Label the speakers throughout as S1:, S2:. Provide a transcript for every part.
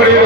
S1: அவருடைய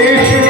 S1: Espírito.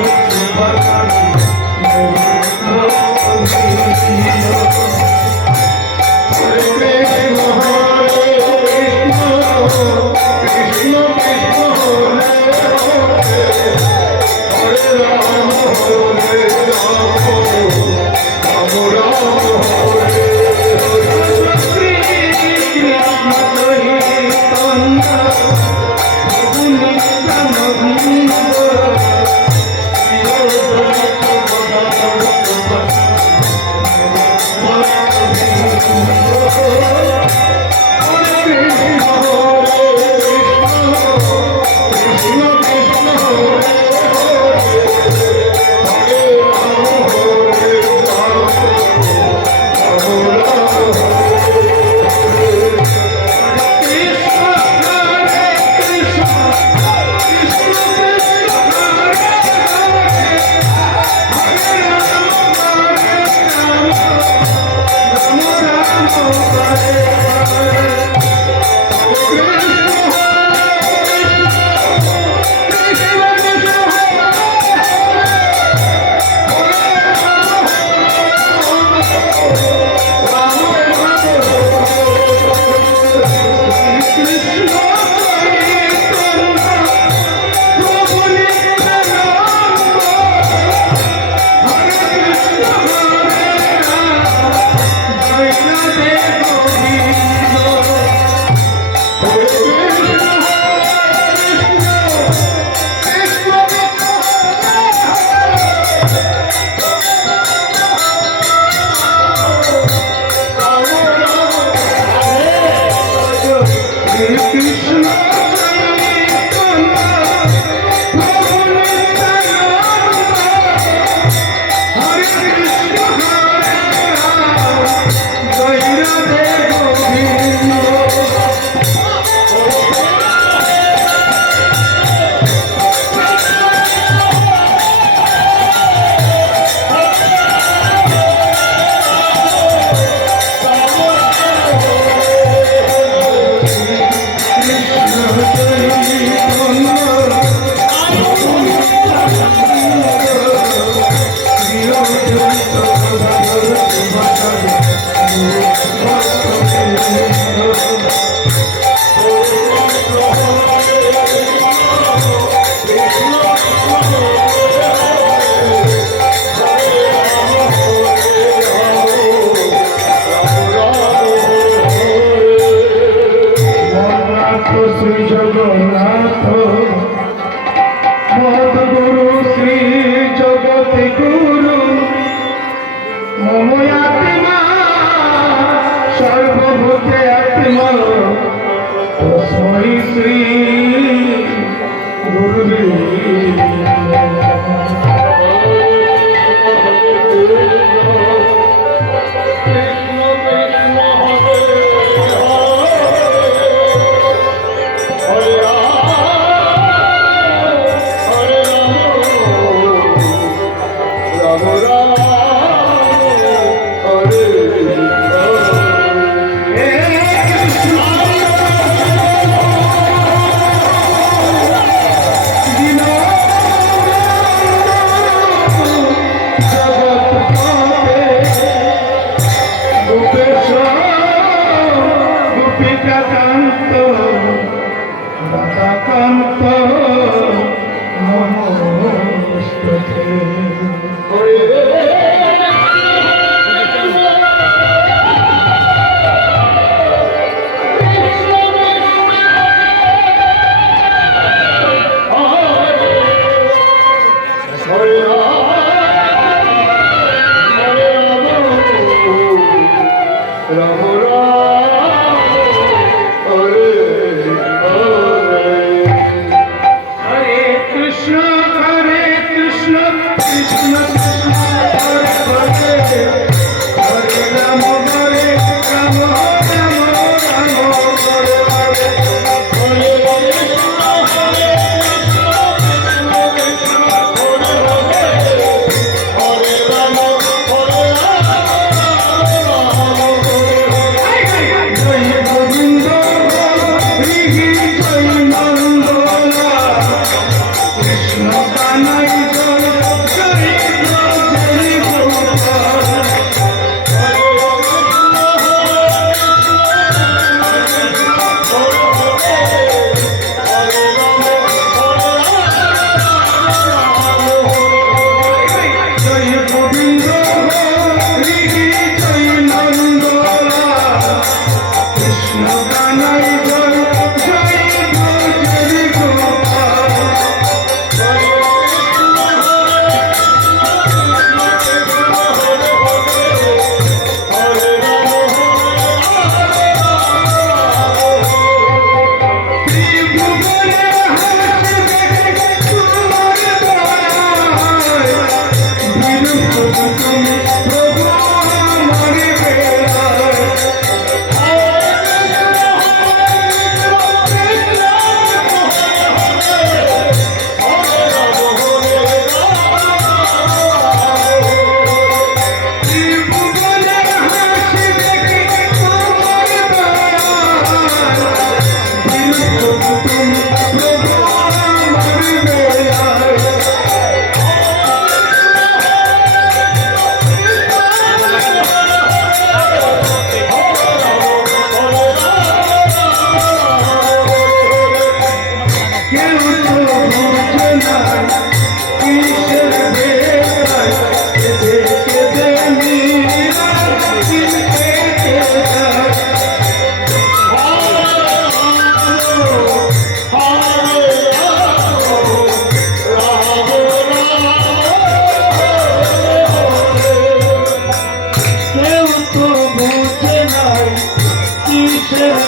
S1: Thank you. Radhakanta namaste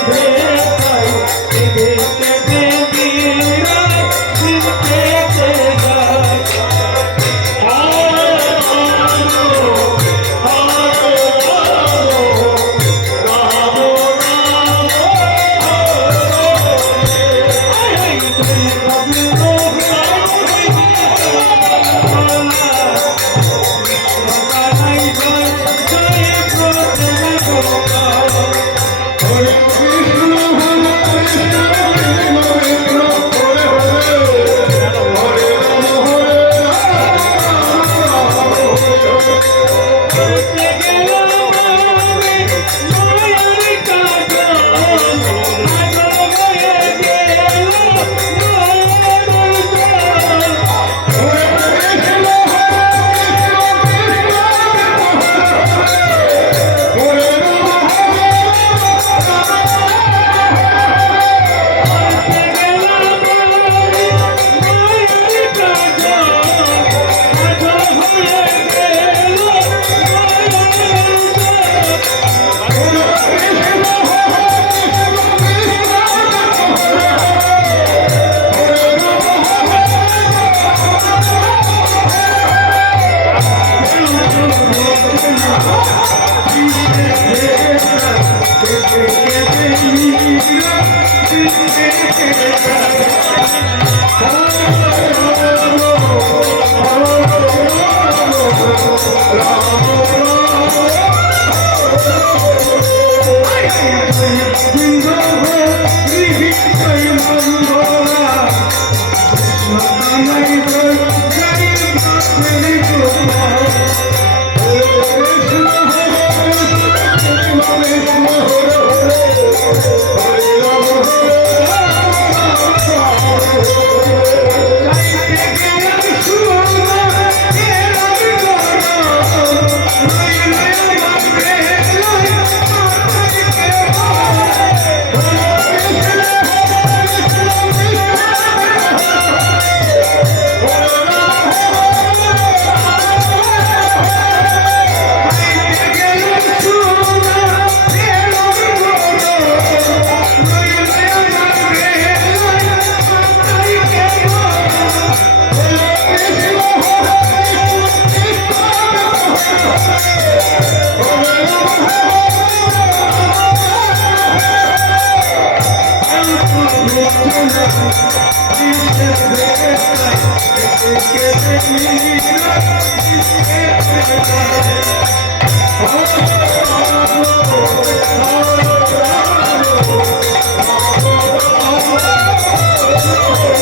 S1: বেলায় কেঁদে কেঁদে Bingo, bingo.